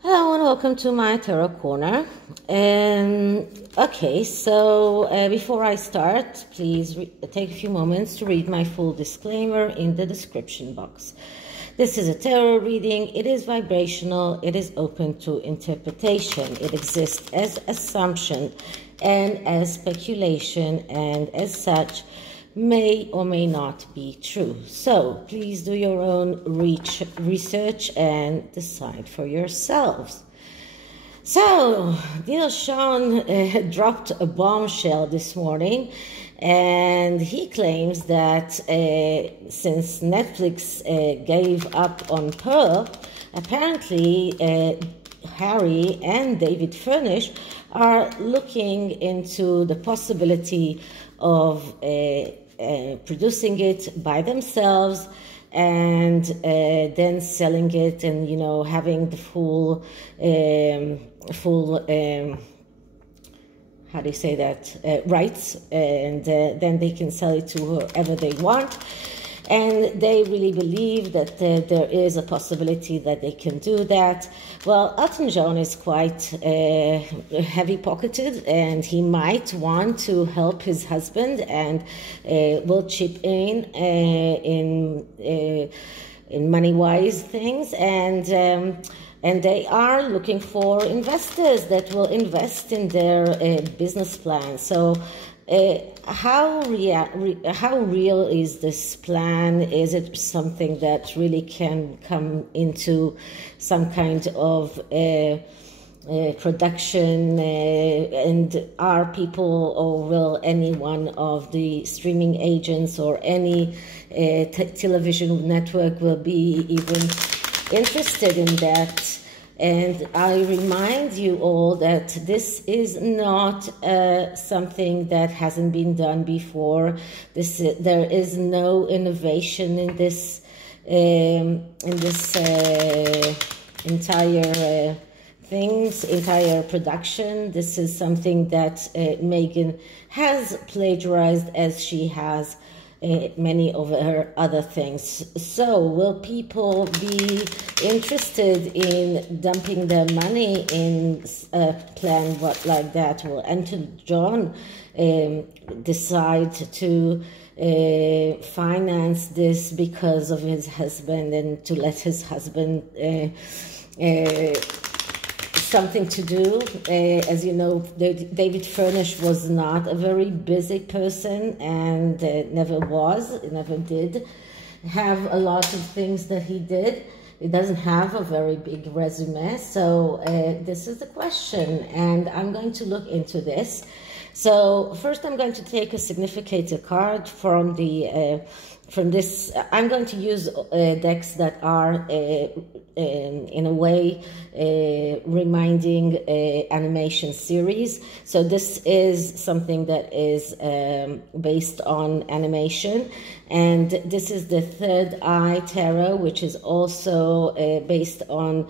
Hello and welcome to my Tarot Corner. Okay, so before I start, please take a few moments to read my full disclaimer in the description box. This is a tarot reading. It is vibrational. It is open to interpretation. It exists as assumption and as speculation, and as such may or may not be true. So please do your own research and decide for yourselves. So dear Sean dropped a bombshell this morning, and he claims that since Netflix gave up on Pearl, apparently Harry and David Furnish are looking into the possibility of producing it by themselves and then selling it, and having the full how do you say that, rights, and then they can sell it to whoever they want. And they really believe that there is a possibility that they can do that. Well, Elton John is quite heavy-pocketed, and he might want to help his husband, and will chip in money-wise things, and they are looking for investors that will invest in their business plan. So how real is this plan? Is it something that really can come into some kind of production, and are people, or will any one of the streaming agents or any television network will be even interested in that? And I remind you all that this is not something that hasn't been done before. There is no innovation in this entire entire production. This is something that Meghan has plagiarized, as she has many of her other things. So will people be interested in dumping their money in a plan like that? Will Elton John decide to finance this because of his husband, and to let his husband something to do? As you know, David Furnish was not a very busy person, and never did have a lot of things that he did. He doesn't have a very big resume. So this is the question, and I'm going to look into this. So first I'm going to take a significator card from the from this. I'm going to use decks that are in a way reminding animation series. So this is something that is based on animation, and this is the Third Eye Tarot, which is also based on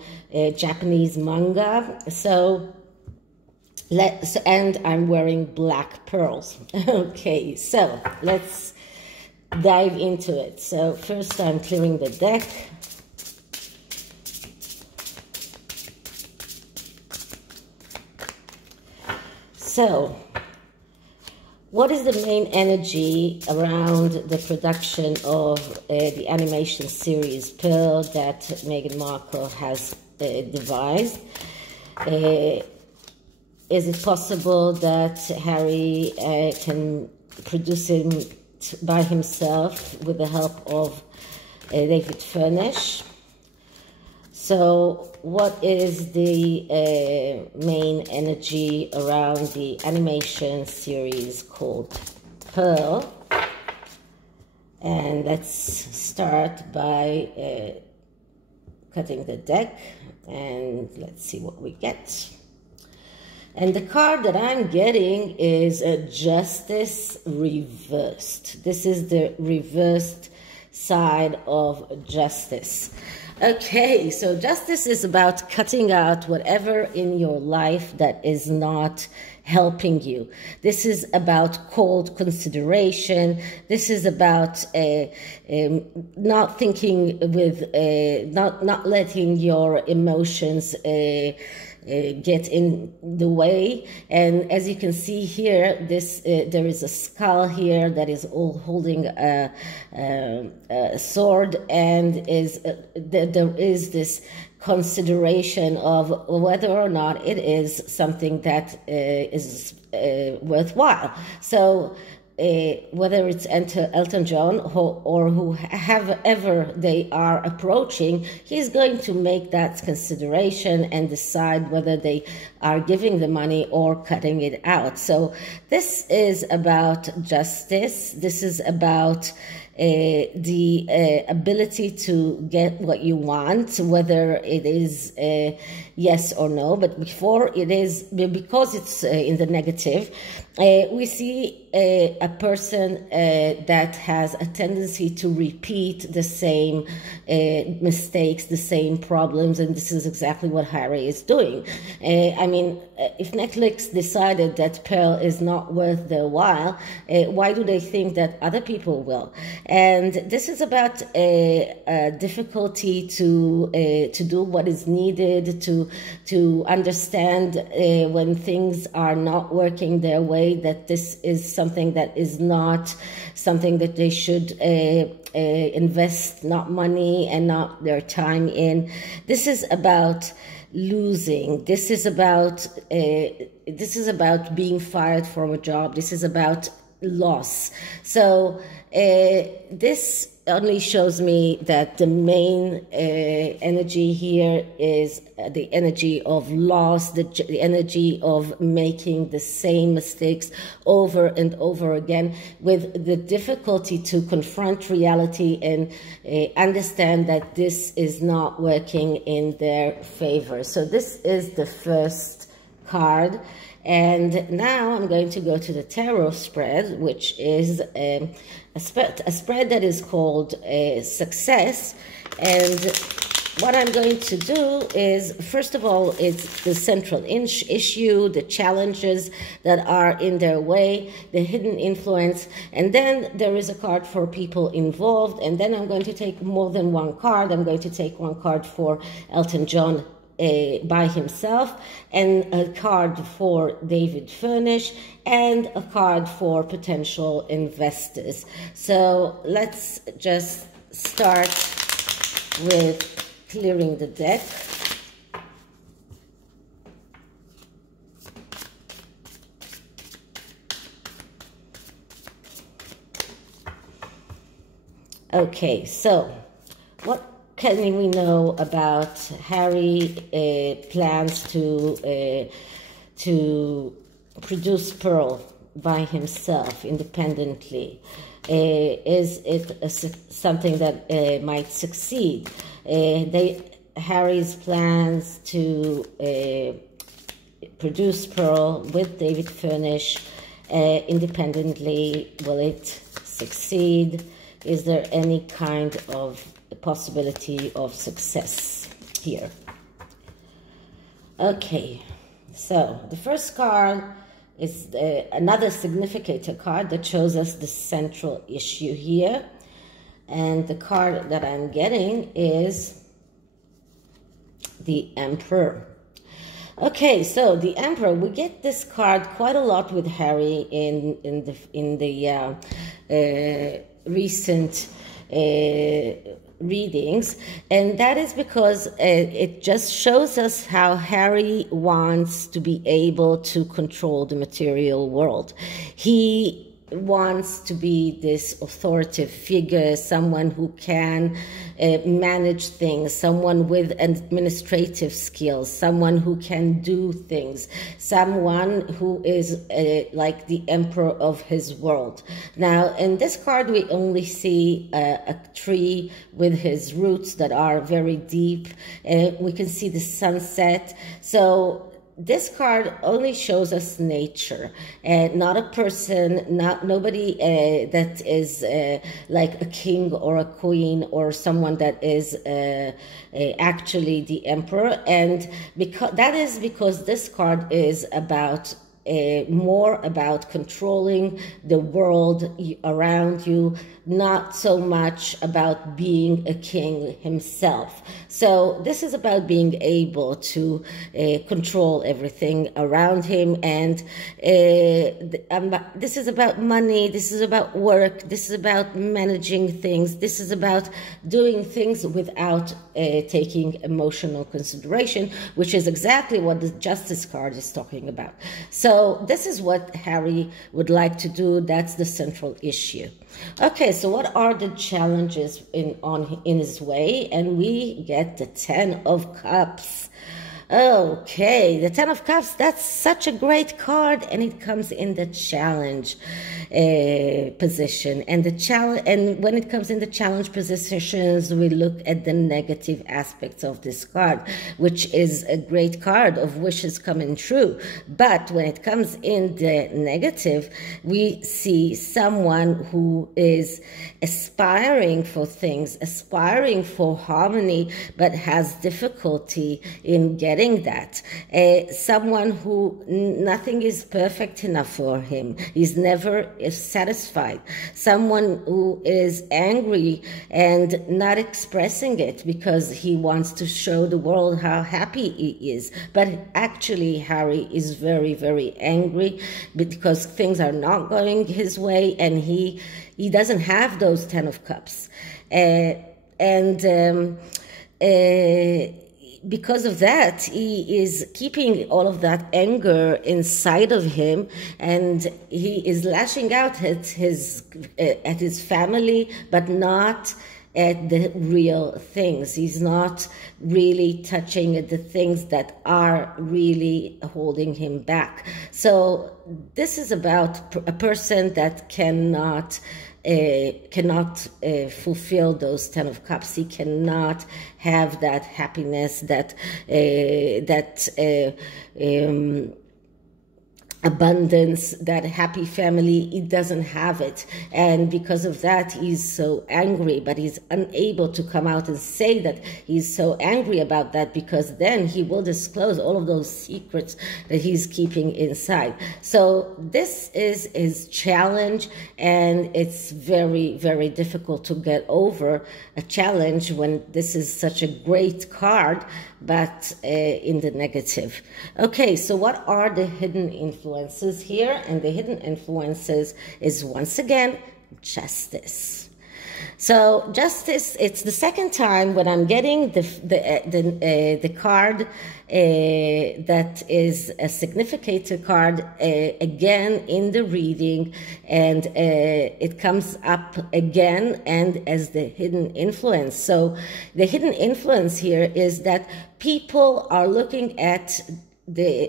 Japanese manga. So and I'm wearing black pearls. Okay, so let's dive into it. So first I'm clearing the deck. So what is the main energy around the production of the animation series Pearl that Meghan Markle has devised? Is it possible that Harry can produce him by himself with the help of David Furnish? So what is the main energy around the animation series called Pearl? And let's start by cutting the deck, and let's see what we get. And the card that I'm getting is a Justice reversed. This is the reversed side of Justice. Okay, so Justice is about cutting out whatever in your life that is not helping you. This is about cold consideration. This is about not thinking with, not letting your emotions get in the way. And as you can see here, this there is a skull here that is all holding a sword, and there is this consideration of whether or not it is something that is worthwhile. So whether it's Elton John or whoever they are approaching, he's going to make that consideration and decide whether they are giving the money or cutting it out. So this is about justice. This is about the ability to get what you want, whether it is yes or no. But before it is, because it's in the negative, we see a person that has a tendency to repeat the same mistakes, the same problems, and this is exactly what Harry is doing. I mean, if Netflix decided that Pearl is not worth their while, why do they think that other people will? And this is about a difficulty to do what is needed, to understand when things are not working their way, that this is something that is not something that they should invest not money and not their time in. This is about losing. This is about being fired from a job. This is about loss. So this only shows me that the main energy here is the energy of loss, the energy of making the same mistakes over and over again, with the difficulty to confront reality and understand that this is not working in their favor. So this is the first card. And now I'm going to go to the tarot spread, which is a spread that is called Success. And what I'm going to do is, first of all, it's the central issue, the challenges that are in their way, the hidden influence, and then there is a card for people involved. And then I'm going to take more than one card. I'm going to take one card for Elton John by himself, and a card for David Furnish, and a card for potential investors. So let's just start with clearing the deck. Okay, so what can we know about Harry plans to produce Pearl by himself independently? Is it something that might succeed? Harry's plans to produce Pearl with David Furnish independently, will it succeed? Is there any kind of possibility of success here? Okay, so the first card is another significator card that shows us the central issue here, and the card that I'm getting is the Emperor. Okay, so the Emperor, we get this card quite a lot with Harry in the recent readings, and that is because it just shows us how Harry wants to be able to control the material world. He wants to be this authoritative figure, someone who can manage things, someone with administrative skills, someone who can do things, someone who is like the emperor of his world. Now, in this card, we only see a tree with his roots that are very deep. We can see the sunset. So this card only shows us nature, not a person, nobody that is like a king or a queen or someone that is actually the emperor. And because this card is about more about controlling the world around you, not so much about being a king himself. So this is about being able to control everything around him, and this is about money, this is about work, this is about managing things, this is about doing things without taking emotional consideration, which is exactly what the Justice card is talking about. So this is what Harry would like to do. That's the central issue. Okay, so what are the challenges in his way? And we get the 10 of Cups. Okay, the 10 of Cups, that's such a great card, and it comes in the challenge position. And when it comes in the challenge positions, we look at the negative aspects of this card, which is a great card of wishes coming true. But when it comes in the negative, we see someone who is aspiring for things, aspiring for harmony, but has difficulty in getting that. Someone who nothing is perfect enough for him. He's never satisfied. Someone who is angry and not expressing it because he wants to show the world how happy he is. But actually, Harry is very, very angry because things are not going his way, and he doesn't have those 10 of Cups. Because of that, he is keeping all of that anger inside of him, and he is lashing out at his family, but not at the real things. He's not really touching at the things that are really holding him back. So this is about a person that cannot fulfill those 10 of Cups. He cannot have that happiness, that abundance, that happy family. He doesn't have it, and because of that, he's so angry, but he's unable to come out and say that he's so angry about that, because then he will disclose all of those secrets that he's keeping inside. So this is his challenge, and it's very, very difficult to get over a challenge when this is such a great card, but in the negative. Okay, so what are the hidden influences here? And the hidden influences is, once again, Justice. So Justice, it's the second time when I'm getting the card that is a significator card again in the reading, and it comes up again and as the hidden influence. So the hidden influence here is that people are looking at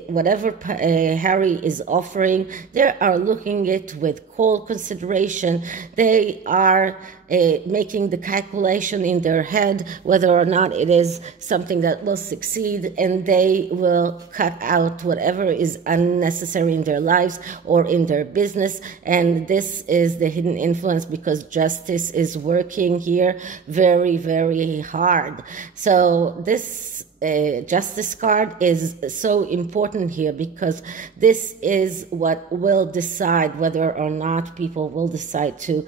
whatever Harry is offering, they are looking at it with cold consideration. They are making the calculation in their head whether or not it is something that will succeed, and they will cut out whatever is unnecessary in their lives or in their business. And this is the hidden influence, because Justice is working here very, very hard. So this Justice card is so important here, because this is what will decide whether or not people will decide to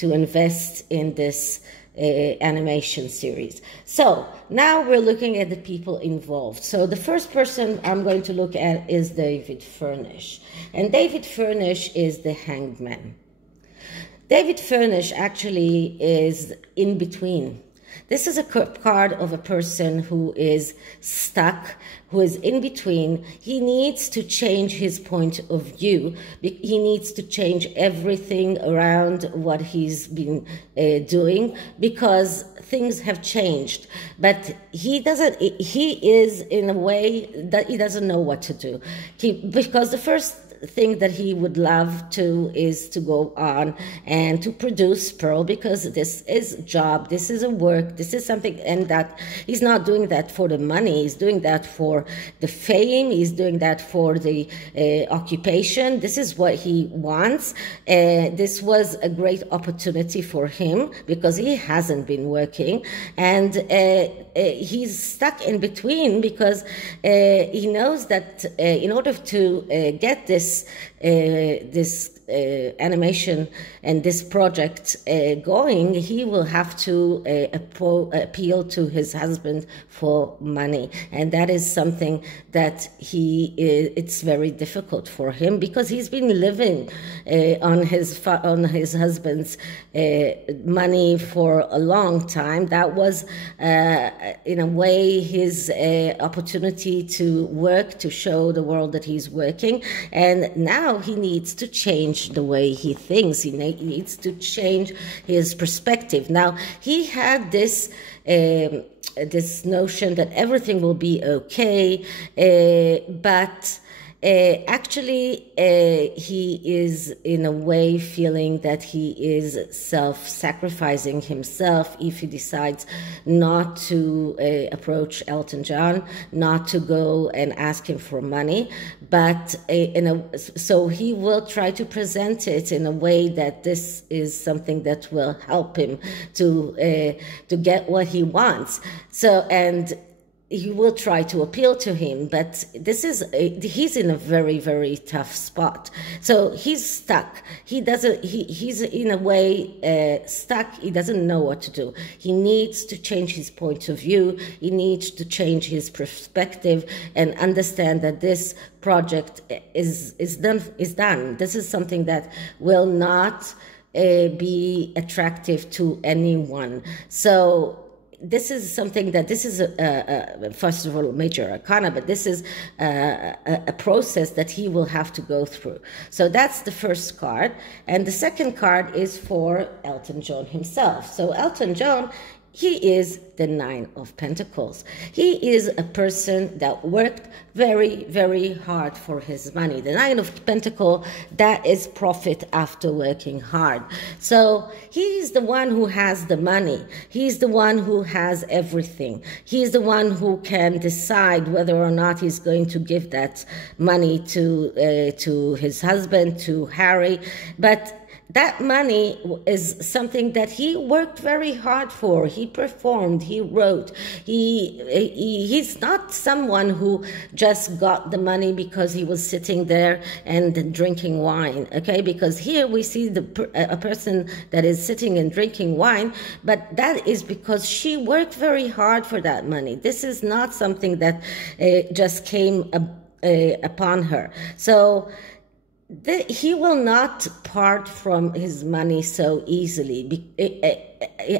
invest in this animation series. So now we're looking at the people involved. So the first person I'm going to look at is David Furnish, and David Furnish is the Hanged Man. David Furnish actually is in between. This is a card of a person who is stuck, who is in between. He needs to change his point of view. He needs to change everything around what he's been doing, because things have changed. But he is in a way that he doesn't know what to do. Because the first thing that he would love to is to go on and to produce Pearl, because this is a job, this is a work, this is something, and that he's not doing that for the money, he's doing that for the fame, he's doing that for the occupation. This is what he wants. This was a great opportunity for him because he hasn't been working, and he's stuck in between because he knows that in order to get this animation and this project going, he will have to appeal to his husband for money, and that is something that it's very difficult for him because he's been living on his husband's money for a long time. That was in a way his opportunity to work, to show the world that he's working, and now he needs to change the way he thinks. He needs to change his perspective. Now, he had this notion that everything will be okay, but actually, he is in a way feeling that he is self-sacrificing himself if he decides not to approach Elton John, not to go and ask him for money, but so he will try to present it in a way that this is something that will help him to get what he wants. So, and he will try to appeal to him, but he's in a very, very tough spot. So he's stuck. He's in a way stuck. He doesn't know what to do. He needs to change his point of view. He needs to change his perspective and understand that this project is done. This is something that will not be attractive to anyone. So this is something that this is first of all a major arcana, but this is a process that he will have to go through. So that's the first card, and the second card is for Elton John himself. So Elton John, he is the Nine of Pentacles. He is a person that worked very, very hard for his money. The Nine of Pentacles, that is profit after working hard. So he's the one who has the money. He's the one who has everything. He's the one who can decide whether or not he's going to give that money to his husband, to Harry. But that money is something that he worked very hard for. He performed, he wrote. He's not someone who just got the money because he was sitting there and drinking wine, okay? Because here we see a person that is sitting and drinking wine, but that is because she worked very hard for that money. This is not something that just came upon her. So he will not part from his money so easily.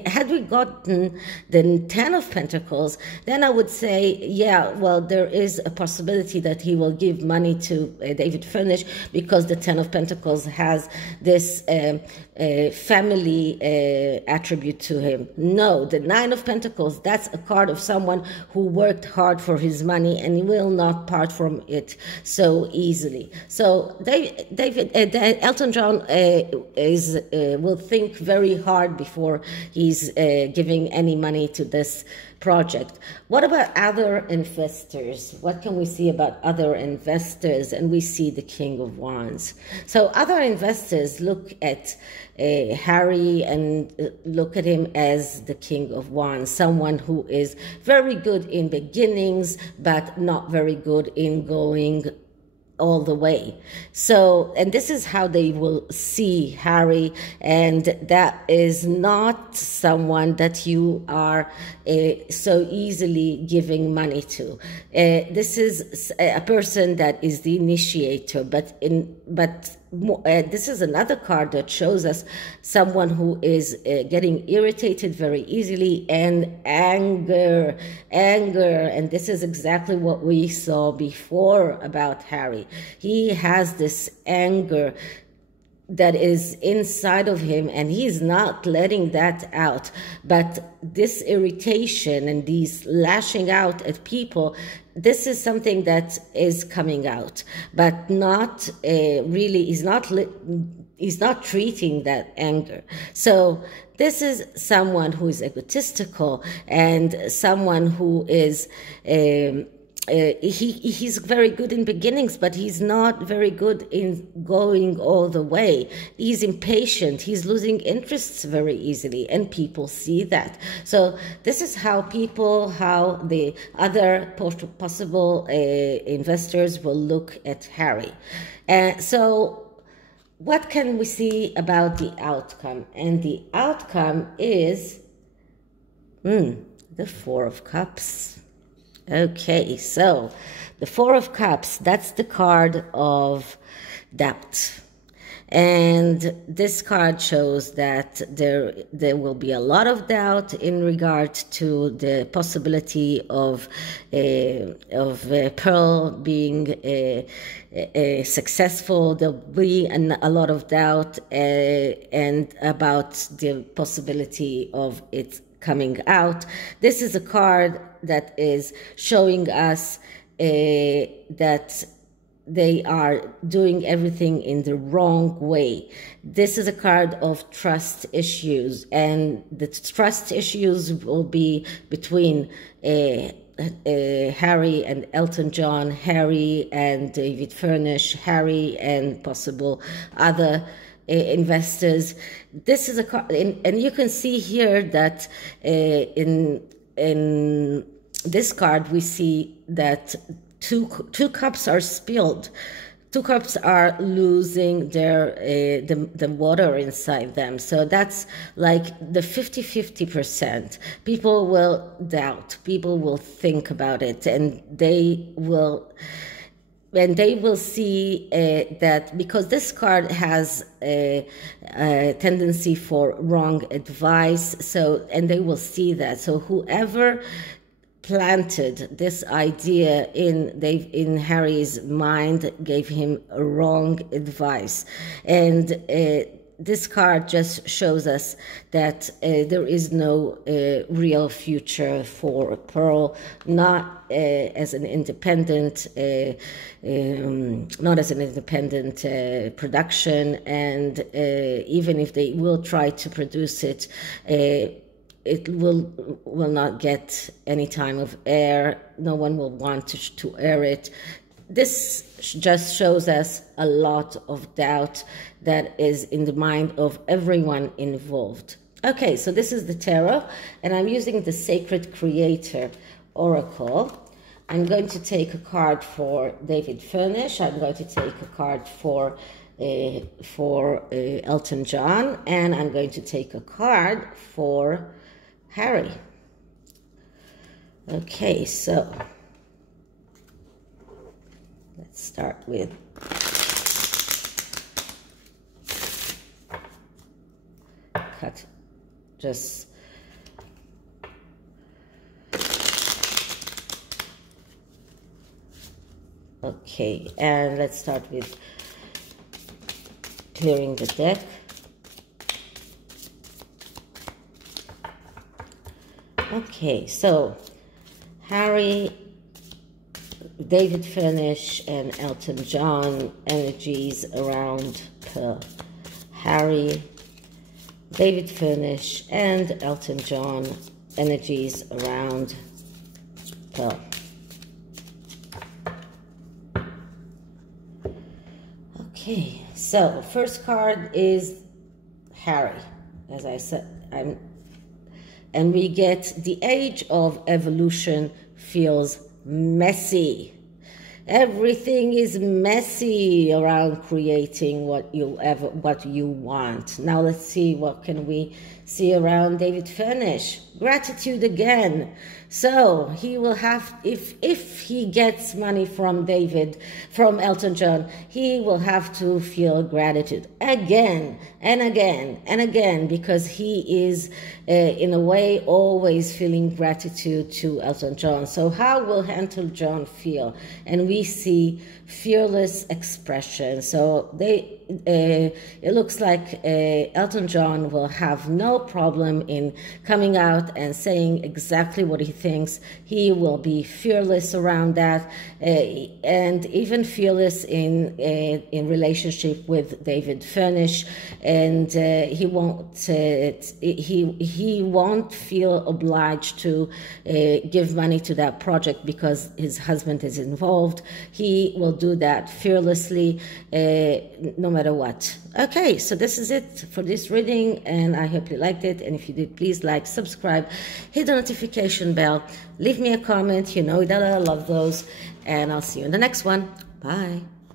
Had we gotten the Ten of Pentacles, then I would say, yeah, well, there is a possibility that he will give money to David Furnish because the Ten of Pentacles has this family attribute to him. No, the Nine of Pentacles, that's a card of someone who worked hard for his money and he will not part from it so easily. So Elton John will think very hard before he's giving any money to this project. What about other investors? What can we see about other investors? And we see the King of Wands. So other investors look at Harry and look at him as the King of Wands, someone who is very good in beginnings, but not very good in going all the way. So, and this is how they will see Harry, and that is not someone that you are so easily giving money to. This is a person that is the initiator, but this is another card that shows us someone who is getting irritated very easily, and anger, and this is exactly what we saw before about Harry. He has this anger that is inside of him, and he's not letting that out. But this irritation and these lashing out at people this is something that is coming out, but not really is not treating that anger. So this is someone who is egotistical and someone who is he's very good in beginnings, but he's not very good in going all the way. He's impatient. He's losing interests very easily, and people see that. So this is how the other possible investors will look at Harry. So what can we see about the outcome? And the outcome is the Four of Cups. Okay, so the Four of Cups, that's the card of doubt. And this card shows that there will be a lot of doubt in regard to the possibility of Pearl being successful. There'll be a lot of doubt and about the possibility of it coming out. This is a card that is showing us that they are doing everything in the wrong way. This is a card of trust issues, and the trust issues will be between Harry and Elton John, Harry and David Furnish, Harry and possible other investors. This is a card, and you can see here that in this card we see that two cups are spilled. Two cups are losing their the water inside them. So that's like the 50-50%. People will doubt. People will think about it, and they will see that because this card has a tendency for wrong advice. So, and they will see that. So whoever planted this idea in Harry's mind gave him wrong advice. And this card just shows us that there is no real future for Pearl, not as an independent, production, and even if they will try to produce it, it will not get any time of air. No one will want to air it. This just shows us a lot of doubt that is in the mind of everyone involved. Okay, so this is the tarot, and I'm using the Sacred Creator Oracle. I'm going to take a card for David Furnish. I'm going to take a card for Elton John, and I'm going to take a card for Harry. Okay, so let's start with cut. Just okay, and let's start with clearing the deck. Okay, so Harry, David Furnish, and Elton John energies around Pearl. Harry, David Furnish, and Elton John energies around Pearl. Okay, so first card is Harry, as I said, and we get the age of evolution feels messy. Everything is messy around creating what you want. Now let's see, what can we see around David Furnish? Gratitude again. So he will have, if he gets money from Elton John, he will have to feel gratitude again and again and again, because he is in a way always feeling gratitude to Elton John. So how will Elton John feel? And we see fearless expression. So it looks like Elton John will have no problem in coming out and saying exactly what he thinks. He will be fearless around that, and even fearless in relationship with David Furnish, and he won't feel obliged to give money to that project because his husband is involved. He will do that fearlessly, no matter what. Okay, so this is it for this reading, and I hope you liked it. And if you did, please like, subscribe, hit the notification bell, leave me a comment. You know that I love those, and I'll see you in the next one. Bye.